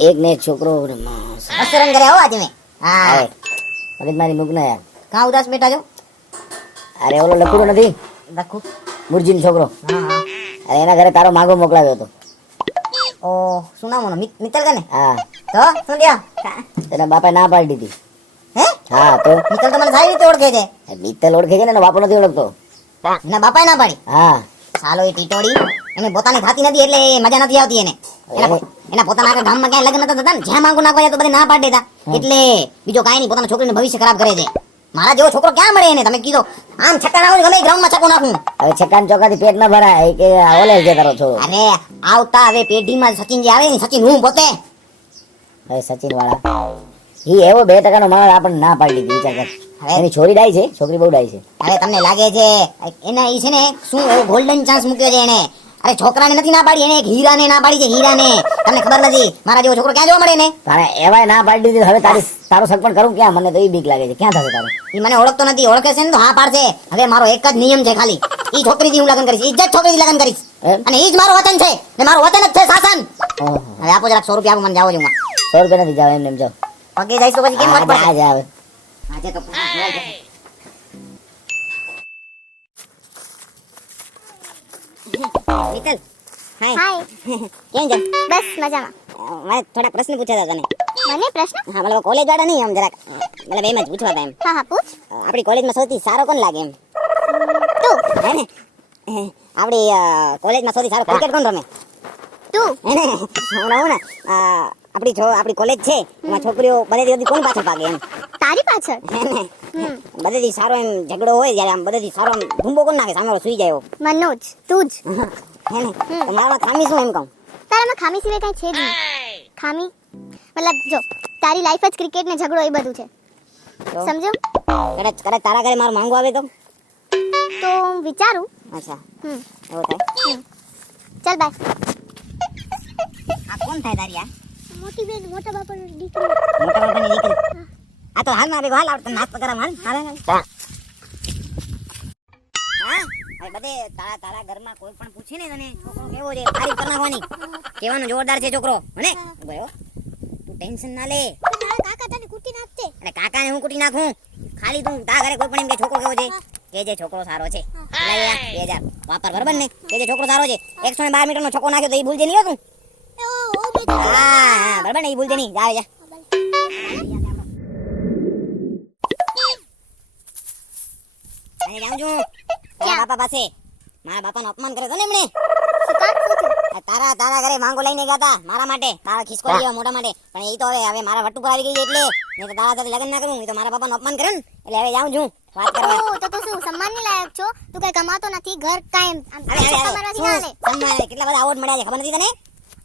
એક ને એક છોકરો અસરંગ કરે આવો આજે મેં હા. મગજ મારી મૂક ના યાર. કાં ઉદાસ બેઠા છો? અરે ઓલો લખુડો નથી? લખુ. મુરજીન છોકરો. અરે એના ઘરે તારો માગો મોકલાવ્યો હતો. ઓ શું નામ ઓનો? મિત- મિત્તલ કને? હા. તો શું થયા? એના બાપાએ ના પાડી દીધી. હે? હા તો? મિત્તલ તો મને સારી રીતે ઓળખે છે. મિત્તલ ઓળખે છે ને એનો બાપો નથી ઓળખતો. એના બાપાએ ના પાડી? હા. સાલો એ ટીટોડી એને પોતાની ખાતી નથી એટલે મજા નથી આવતી એને. એના પોતાના ગામમાં ક્યાંય લગ્ન નતા થતા ને? જ્યાં માંગુ નાખવા તો બધે ના પાડી દેતા. એટલે બીજો કાંઈ નહીં પોતાના છોકરીનું ભવિષ્ય ખરાબ કરે છે. મારા જેવો છોકરો ક્યાં મળે એને? તમે કીધો આમ છક્કા નાખો ગમે ગ્રાઉન્ડમાં છક્કો નાખું. હવે છક્કાન ચોકાથી પેટ ના ભરાય કે ઓલે જે કરો છો. અરે આવતા હવે પેઢીમાં સચિન જે આવે ને સચિન હું પોતે? હવે સચિન વાળા ઈ એવો બે ટકાનો માણસ આપણને ના પાડી દીધી વિચાર કર. એની છોરી ડાય છે છોકરી બહુ ડાય છે. હવે તમને લાગે છે એના ઈ છે ને શું એવો ગોલ્ડન ચાન્સ મૂક્યો છે એને અરે છોકરાને નથી ના પાડી એને એક હીરાને ના પાડી છે હીરાને. તમને ખબર નથી મારા જેવો છોકરો ક્યાં જોવા મળે ને તારે એવાય ના પાડી દીધી હવે તારી તારો સગપણ કરું ક્યાં? મને તો એ બીક લાગે છે ક્યાં થશે તારું? એ મને ઓળખતો નથી ઓળખે છે ને તો હા પાડશે. હવે મારો એક જ નિયમ છે ખાલી. ઈ છોકરીથી હું લગ્ન કરીશ ઇજ્જત છોકરીથી લગ્ન કરીશ? અને ઈ જ મારું વતન છે ને મારું વતન જ છે શાસન. હવે આપો જરાક સો રૂપિયા આપો મને જાવ છું સો રૂપિયા નથી જાવ એમ એમ જાવ. પગે જઈશ તો પછી કેમ વાત પડે આજે આવે આજે તો જ હોય. હાય. કેમ છે? બસ મજામાં. મને થોડા પ્રશ્ન પૂછ્યા હતા તને. મને પ્રશ્ન? હા મતલબ કોલેજ વાળા નહીં આમ જરાક મતલબ એમ જ પૂછવા હતા એમ. હા હા પૂછ. આપણી કોલેજમાં સૌથી સારો કોણ લાગે એમ? તું. હે ને? આપણી કોલેજમાં સૌથી સારો ક્રિકેટ કોણ રમે? તું. હે ને? હું હું ને. આપણી જો આપણી કોલેજ છે એમાં છોકરીઓ બધેથી બધી કોણ પાછળ ભાગે એમ? તારી પાછળ? બધેથી સારો એમ ઝઘડો હોય જ્યારે આમ બધેથી સારો આમ ધૂંબો કોણ નાખે? સામે સુઈ જાય મનોજ તું જ. હે હમણાં ખામી શું એમ કહું તારામાં ખામી સિવાય કાંઈ છે જ નહીં ખામી મતલબ જો તારી લાઈફ જ ક્રિકેટ ને ઝઘડો એ બધું છે સમજો કદાચ કદાચ તારા ઘરે મારું માંગવા આવે તો તો હું વિચારું અચ્છા હમ ઓકે હમ ચાલ બાય આ કોણ થાય તારી આ મોટી બેન મોટા બાપાની દીકરી મોટા બાપાની દીકરી આ તો હાલ મારે હાલ આવડે નાસ્તો કરવા હાલ હાલ બધે તારા તારા ઘરમાં કોઈ પણ પૂછે ને તને છોકરો કેવો છે તારીફ કરી નાખવાની. કેવાનો જોરદાર છે છોકરો હને ગયો. તું ટેન્શન ના લે. કાકા તને કુટી નાખતે અને કાકાને હું કુટી નાખું? ખાલી તું તારા ઘરે કોઈ પણ એમ કે છોકરો કેવો છે? કે જે છોકરો સારો છે. બે હજાર વાપર બરાબર ને? કે જે છોકરો સારો છે. એકસો ને બાર મીટર નો છોકરો નાખ્યો તો એ ભૂલજે નહીં તું? હા હા બરાબર ને? એ ભૂલજે નહીં. જા જા. જાઉં છું. તારા બાપા પાસે. મારા બાપાનું અપમાન કરે તો ને એમણે. શું કામ શું થયું? આ તારા તારા ઘરે માંગો લઈને ગયા હતા મારા માટે. તારા ખિસકો લેવા મોટા માટે. પણ એ તો હવે હવે મારા વટ ઉપર આવી ગઈ એટલે. નહીં તો તારા સાથે લગ્ન ના કરું. નહીં તો મારા બાપાનું અપમાન કરે ને. એટલે હવે જાઉં છું. વાત કરવા. તો તું શું સન્માનની લાયક છો? તું કઈ કમાતો નથી ઘર કાયમ ના સન્માન કેટલા બધા અવોર્ડ મળ્યા છે ખબર નથી તને?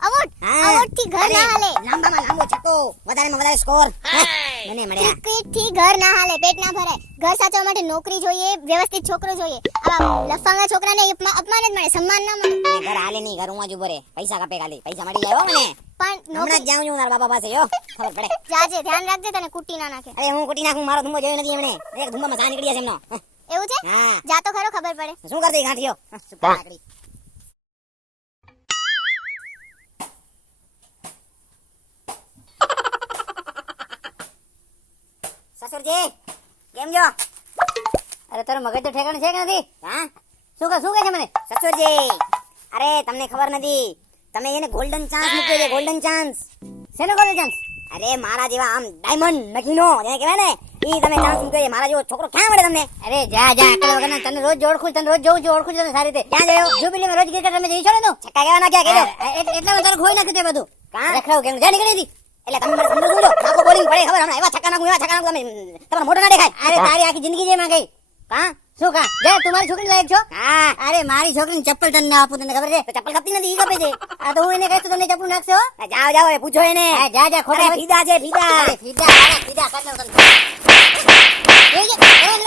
અવોર્ડ અવોર્ડથી ઘર ના હાલે. લાંબામાં લાંબો છક્કો. વધારેમાં વધારે સ્કોર મને મળ્યા ક્રિકેટથી ઘર ના હાલે પેટ ના ભરે ઘર સાચવવા માટે નોકરી જોઈએ વ્યવસ્થિત છોકરો જોઈએ. આવા લફંગા છોકરાને અપમાન જ મળે સન્માન ના મળે. ઘર હાલે નહીં ઘર હું જ પૈસા કાપે ખાલી. પૈસા મળી જાય મને. પણ નોકરી જાઉં છું તારા બાપા પાસે યો ખબર પડે. જાજે ધ્યાન રાખજે તને કુટી ના નાખે. અરે હું કુટી નાખું મારો ધુમ્મો જોયો નથી એમણે. એક ધુંબામાં સા નીકળી જશે એમનો. એવું છે? હા. જા તો ખરો ખબર પડે. શું કરતી ગાંઠિયો? સસુરજી કેમ છો? અરે તારો મગજ તો ઠેકાણ છે કે નથી? હા? શું કે શું કે છે મને? સસુરજી અરે તમને ખબર નથી. તમે એને ગોલ્ડન ચાન્સ મૂક્યો છે ગોલ્ડન ચાન્સ શેનો ગોલ્ડન ચાન્સ અરે મારા જેવા આમ ડાયમંડ નકીનો જેને કહેવાય ને ઈ તમે ચાન્સ મૂક્યો છે. મારા જેવો છોકરો ક્યાં મળે તમને? અરે જા જા અકલ વગર તને રોજ ઓળખું તને રોજ જોઉં છું ઓળખું છું તને સારી રીતે. ક્યાં ગયો? બિલ્લી રોજ ક્રિકેટ રમે જઈ છો ને તું? છક્કા કેવા નાખ્યા કે એટલે તારું ખોઈ નાખ્યું તે બધું. કાં? રખડાવ કેમ? જા નીકળી હતી એટલે તમે મને સમજો છો નાખો બોલિંગ પડે ખબર હમણાં એવા છક્કા નાખું એવા છક્કા નાખું તમે તમારો મોઢો ના દેખાય અરે તારી આખી જિંદગી જેમાં ગઈ કાં શું કા જે તું મારી છોકરી લાયક છો હા અરે મારી છોકરીને ચપ્પલ તને ના આપું તને ખબર છે ચપ્પલ કપતી નથી ઈ કપે છે આ તો હું એને કહીશ તને તમને ચપ્પલ નાખશો જાઓ જાઓ એ પૂછો એને જા જા ખોટા ફીદા છે ફીદા ફીદા ફીદા કર દઉં તને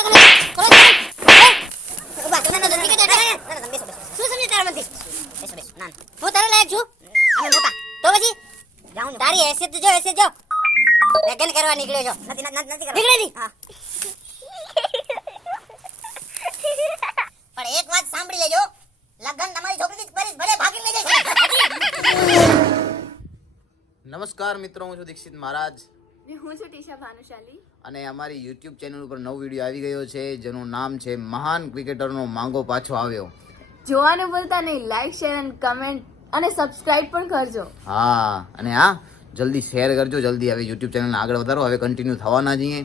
છું. હેસિયત તો જો હેસિયત જો. લગન કરવા નીકળ્યો છો નથી નથી નથી કરવા. નીકળે દી. પણ એક વાત સાંભળી લેજો. લગન તમારી છોકરી કરીશ ભલે ભાગી લઈ જશે નમસ્કાર મિત્રો હું છું દીક્ષિત મહારાજ. હું છું ટીશા ભાનુશાલી. અને અમારી યુટ્યુબ ચેનલ ઉપર નવો વીડિયો આવી ગયો છે જેનું નામ છે મહાન ક્રિકેટરનો માંગો પાછો આવ્યો. જોવાનું ભૂલતા નહીં લાઈક શેર અને કમેન્ટ અને સબસ્ક્રાઇબ પણ કરજો. હા અને હા જલ્દી શેર કરજો, જલ્દી હવે યુટ્યુબ ચેનલને આગળ વધારો. હવે કન્ટિન્યુ થવાના જઈએ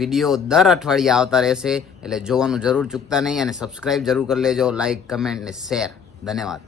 વીડિયો દર અઠવાડિયે આવતા રહેશે, એટલે જોવાનું જરૂર ચૂકતા નહીં અને સબસ્ક્રાઇબ જરૂર કરી લેજો લાઇક કમેન્ટ ને શેર ધન્યવાદ.